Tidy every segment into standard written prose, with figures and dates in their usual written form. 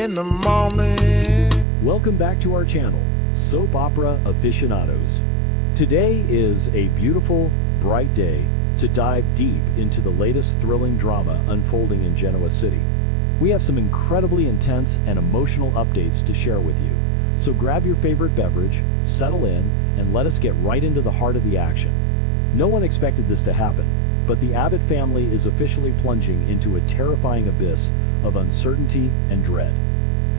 in the morning. Welcome back to our channel, Soap Opera Aficionados. Today is a beautiful, bright day to dive deep into the latest thrilling drama unfolding in Genoa City. We have some incredibly intense and emotional updates to share with you, so grab your favorite beverage, settle in, and let us get right into the heart of the action. No one expected this to happen, but the Abbott family is officially plunging into a terrifying abyss of uncertainty and dread.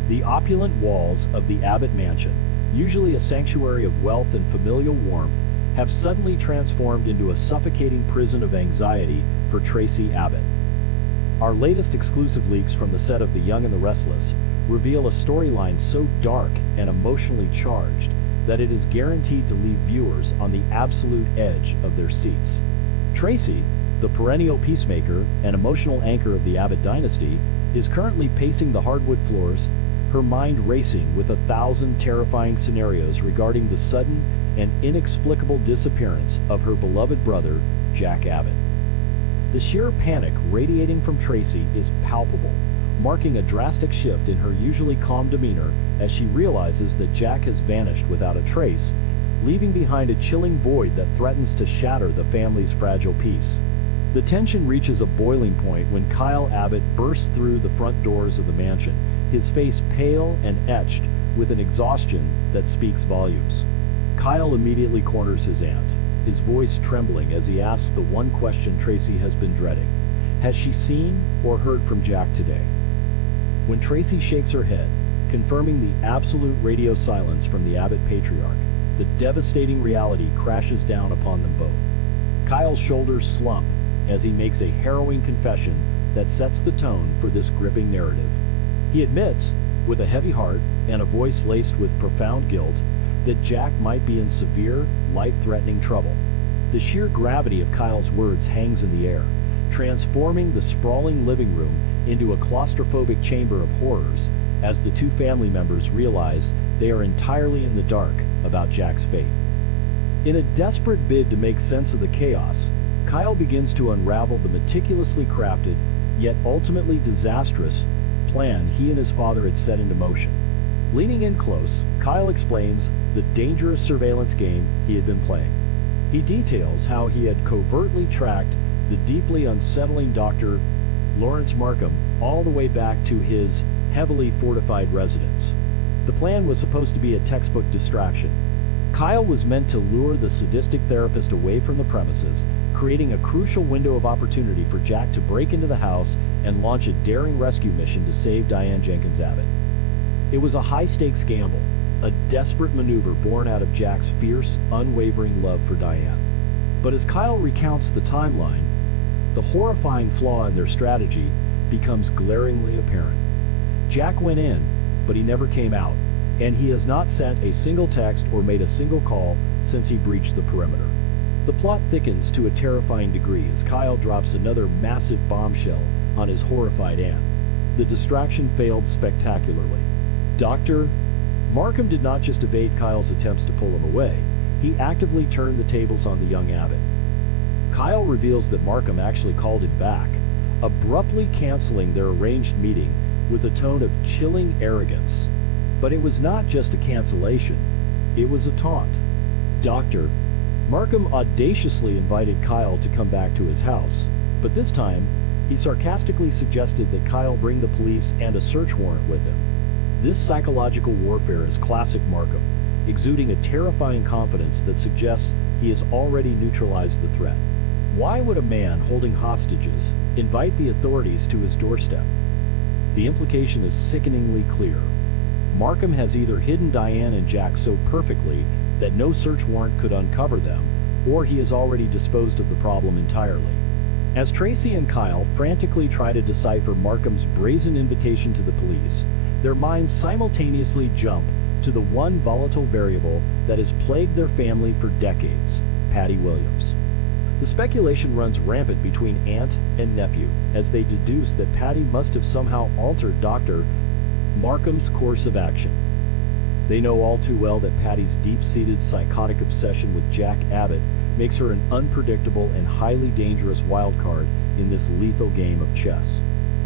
The opulent walls of the Abbott mansion, usually a sanctuary of wealth and familial warmth, have suddenly transformed into a suffocating prison of anxiety for Tracy Abbott. Our latest exclusive leaks from the set of The Young and the Restless reveal a storyline so dark and emotionally charged that it is guaranteed to leave viewers on the absolute edge of their seats. Tracy, the perennial peacemaker and emotional anchor of the Abbott dynasty, is currently pacing the hardwood floors, her mind racing with 1,000 terrifying scenarios regarding the sudden and inexplicable disappearance of her beloved brother, Jack Abbott. The sheer panic radiating from Tracy is palpable, marking a drastic shift in her usually calm demeanor as she realizes that Jack has vanished without a trace, leaving behind a chilling void that threatens to shatter the family's fragile peace. The tension reaches a boiling point when Kyle Abbott bursts through the front doors of the mansion, his face pale and etched with an exhaustion that speaks volumes. Kyle immediately corners his aunt, his voice trembling as he asks the one question Tracy has been dreading. Has she seen or heard from Jack today? When Tracy shakes her head, confirming the absolute radio silence from the Abbott patriarch, the devastating reality crashes down upon them both. Kyle's shoulders slump as he makes a harrowing confession that sets the tone for this gripping narrative. He admits, with a heavy heart and a voice laced with profound guilt, that Jack might be in severe, life-threatening trouble. The sheer gravity of Kyle's words hangs in the air, transforming the sprawling living room into a claustrophobic chamber of horrors as the two family members realize they are entirely in the dark about Jack's fate. In a desperate bid to make sense of the chaos, Kyle begins to unravel the meticulously crafted, yet ultimately disastrous, plan he and his father had set into motion. Leaning in close, Kyle explains the dangerous surveillance game he had been playing. He details how he had covertly tracked the deeply unsettling Dr. Lawrence Markham all the way back to his heavily fortified residence. The plan was supposed to be a textbook distraction. Kyle was meant to lure the sadistic therapist away from the premises, creating a crucial window of opportunity for Jack to break into the house and launch a daring rescue mission to save Diane Jenkins Abbott. It was a high-stakes gamble, a desperate maneuver born out of Jack's fierce, unwavering love for Diane. But as Kyle recounts the timeline, the horrifying flaw in their strategy becomes glaringly apparent. Jack went in, but he never came out, and he has not sent a single text or made a single call since he breached the perimeter. The plot thickens to a terrifying degree as Kyle drops another massive bombshell on his horrified aunt. The distraction failed spectacularly. Dr. Markham did not just evade Kyle's attempts to pull him away, he actively turned the tables on the young Abbott. Kyle reveals that Markham actually called him back, abruptly canceling their arranged meeting with a tone of chilling arrogance. But it was not just a cancellation, it was a taunt. Dr. Markham audaciously invited Kyle to come back to his house, but this time, he sarcastically suggested that Kyle bring the police and a search warrant with him. This psychological warfare is classic Markham, exuding a terrifying confidence that suggests he has already neutralized the threat. Why would a man holding hostages invite the authorities to his doorstep? The implication is sickeningly clear. Markham has either hidden Diane and Jack so perfectly that no search warrant could uncover them, or he has already disposed of the problem entirely. As Tracy and Kyle frantically try to decipher Markham's brazen invitation to the police, their minds simultaneously jump to the one volatile variable that has plagued their family for decades, Patty Williams. The speculation runs rampant between aunt and nephew as they deduce that Patty must have somehow altered Dr. Markham's course of action. They know all too well that Patty's deep-seated psychotic obsession with Jack Abbott makes her an unpredictable and highly dangerous wild card in this lethal game of chess.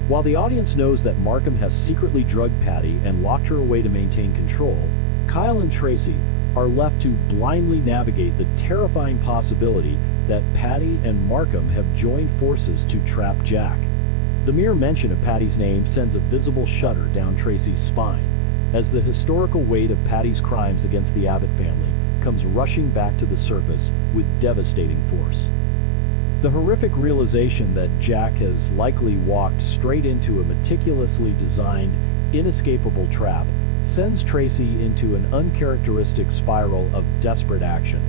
While the audience knows that Markham has secretly drugged Patty and locked her away to maintain control, Kyle and Tracy are left to blindly navigate the terrifying possibility that Patty and Markham have joined forces to trap Jack. The mere mention of Patty's name sends a visible shudder down Tracy's spine, as the historical weight of Patty's crimes against the Abbott family comes rushing back to the surface with devastating force. The horrific realization that Jack has likely walked straight into a meticulously designed, inescapable trap sends Tracy into an uncharacteristic spiral of desperate action.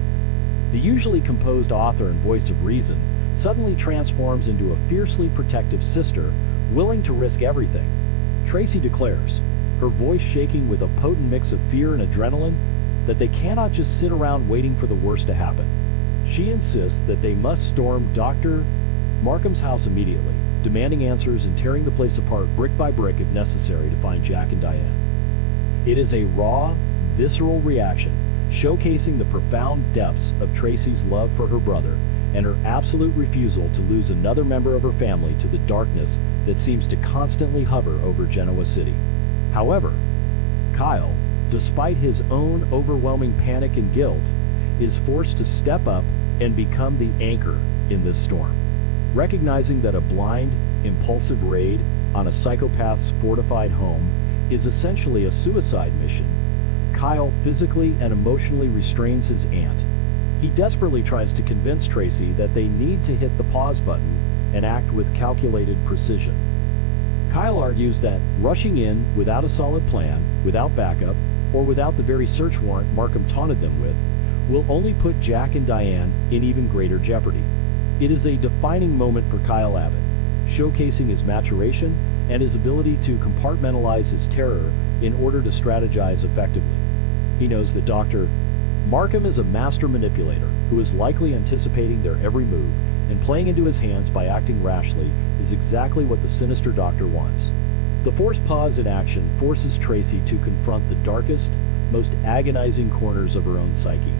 The usually composed author and voice of reason suddenly transforms into a fiercely protective sister, willing to risk everything. Tracy declares, her voice shaking with a potent mix of fear and adrenaline, that they cannot just sit around waiting for the worst to happen. She insists that they must storm Dr. Markham's house immediately, demanding answers and tearing the place apart brick by brick if necessary to find Jack and Diane. It is a raw, visceral reaction, showcasing the profound depths of Tracy's love for her brother and her absolute refusal to lose another member of her family to the darkness that seems to constantly hover over Genoa City. However, Kyle, despite his own overwhelming panic and guilt, is forced to step up and become the anchor in this storm. Recognizing that a blind, impulsive raid on a psychopath's fortified home is essentially a suicide mission, Kyle physically and emotionally restrains his aunt. He desperately tries to convince Tracy that they need to hit the pause button and act with calculated precision. Kyle argues that rushing in without a solid plan, without backup, or without the very search warrant Markham taunted them with, will only put Jack and Diane in even greater jeopardy. It is a defining moment for Kyle Abbott, showcasing his maturation and his ability to compartmentalize his terror in order to strategize effectively. He knows that Dr. Markham is a master manipulator who is likely anticipating their every move, and playing into his hands by acting rashly is exactly what the sinister doctor wants. The forced pause in action forces Tracy to confront the darkest, most agonizing corners of her own psyche.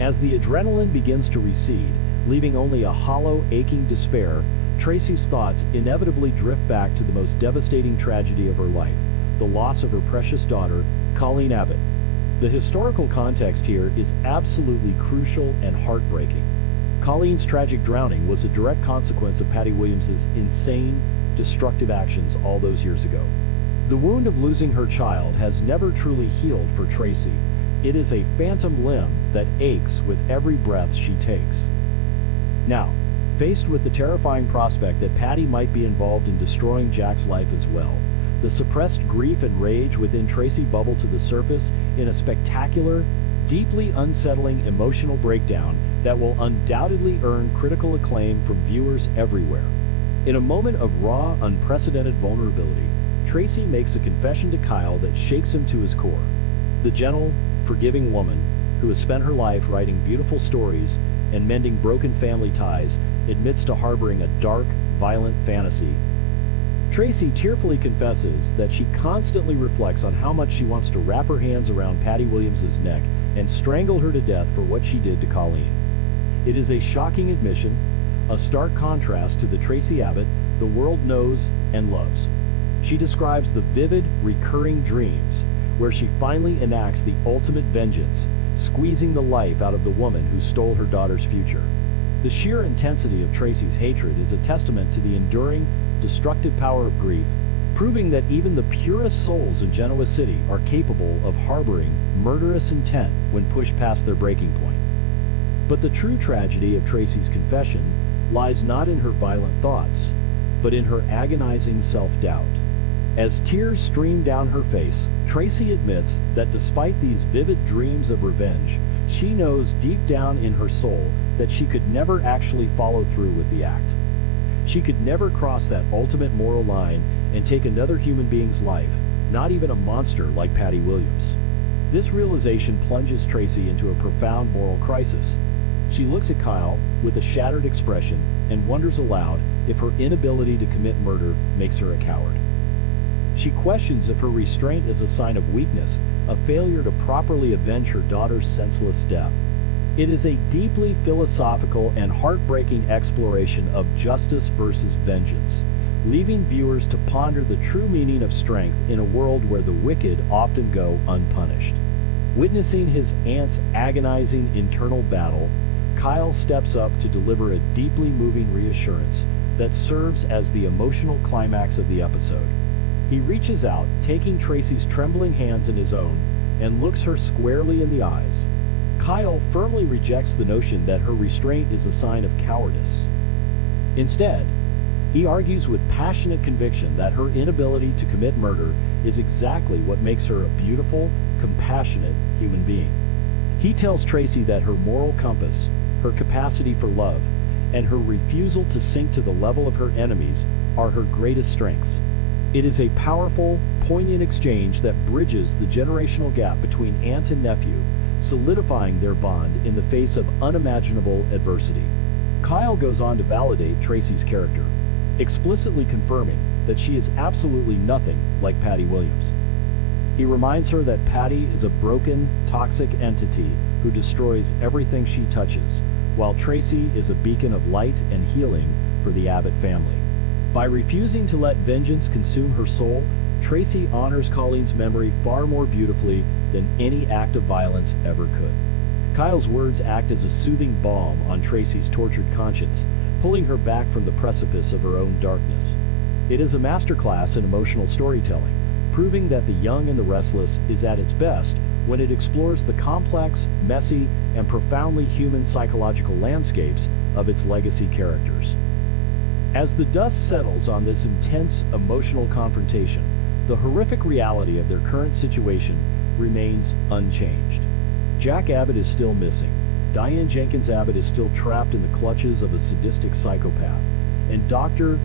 As the adrenaline begins to recede, leaving only a hollow, aching despair, Tracy's thoughts inevitably drift back to the most devastating tragedy of her life, the loss of her precious daughter, Colleen Abbott. The historical context here is absolutely crucial and heartbreaking. Colleen's tragic drowning was a direct consequence of Patty Williams's insane, destructive actions all those years ago. The wound of losing her child has never truly healed for Tracy. It is a phantom limb that aches with every breath she takes. Now, faced with the terrifying prospect that Patty might be involved in destroying Jack's life as well, the suppressed grief and rage within Tracy bubble to the surface in a spectacular, deeply unsettling emotional breakdown that will undoubtedly earn critical acclaim from viewers everywhere. In a moment of raw, unprecedented vulnerability, Tracy makes a confession to Kyle that shakes him to his core. The gentle, forgiving woman, who has spent her life writing beautiful stories and mending broken family ties, admits to harboring a dark, violent fantasy. Tracy tearfully confesses that she constantly reflects on how much she wants to wrap her hands around Patty Williams's neck and strangle her to death for what she did to Colleen. It is a shocking admission, a stark contrast to the Tracy Abbott the world knows and loves. She describes the vivid, recurring dreams where she finally enacts the ultimate vengeance, squeezing the life out of the woman who stole her daughter's future. The sheer intensity of Tracy's hatred is a testament to the enduring, destructive power of grief, proving that even the purest souls in Genoa City are capable of harboring murderous intent when pushed past their breaking point. But the true tragedy of Tracy's confession lies not in her violent thoughts, but in her agonizing self-doubt. As tears stream down her face, Tracy admits that despite these vivid dreams of revenge, she knows deep down in her soul that she could never actually follow through with the act. She could never cross that ultimate moral line and take another human being's life, not even a monster like Patty Williams. This realization plunges Tracy into a profound moral crisis. She looks at Kyle with a shattered expression and wonders aloud if her inability to commit murder makes her a coward. She questions if her restraint is a sign of weakness, a failure to properly avenge her daughter's senseless death. It is a deeply philosophical and heartbreaking exploration of justice versus vengeance, leaving viewers to ponder the true meaning of strength in a world where the wicked often go unpunished. Witnessing his aunt's agonizing internal battle, Kyle steps up to deliver a deeply moving reassurance that serves as the emotional climax of the episode. He reaches out, taking Tracy's trembling hands in his own, and looks her squarely in the eyes. Kyle firmly rejects the notion that her restraint is a sign of cowardice. Instead, he argues with passionate conviction that her inability to commit murder is exactly what makes her a beautiful, compassionate human being. He tells Tracy that her moral compass, her capacity for love, and her refusal to sink to the level of her enemies are her greatest strengths. It is a powerful, poignant exchange that bridges the generational gap between aunt and nephew, solidifying their bond in the face of unimaginable adversity. Kyle goes on to validate Tracy's character, explicitly confirming that she is absolutely nothing like Patty Williams. He reminds her that Patty is a broken, toxic entity who destroys everything she touches, while Tracy is a beacon of light and healing for the Abbott family. By refusing to let vengeance consume her soul, Tracy honors Colleen's memory far more beautifully than any act of violence ever could. Kyle's words act as a soothing balm on Tracy's tortured conscience, pulling her back from the precipice of her own darkness. It is a masterclass in emotional storytelling, proving that The Young and the Restless is at its best when it explores the complex, messy, and profoundly human psychological landscapes of its legacy characters. As the dust settles on this intense emotional confrontation, the horrific reality of their current situation remains unchanged. Jack Abbott is still missing, Diane Jenkins Abbott is still trapped in the clutches of a sadistic psychopath, and Dr.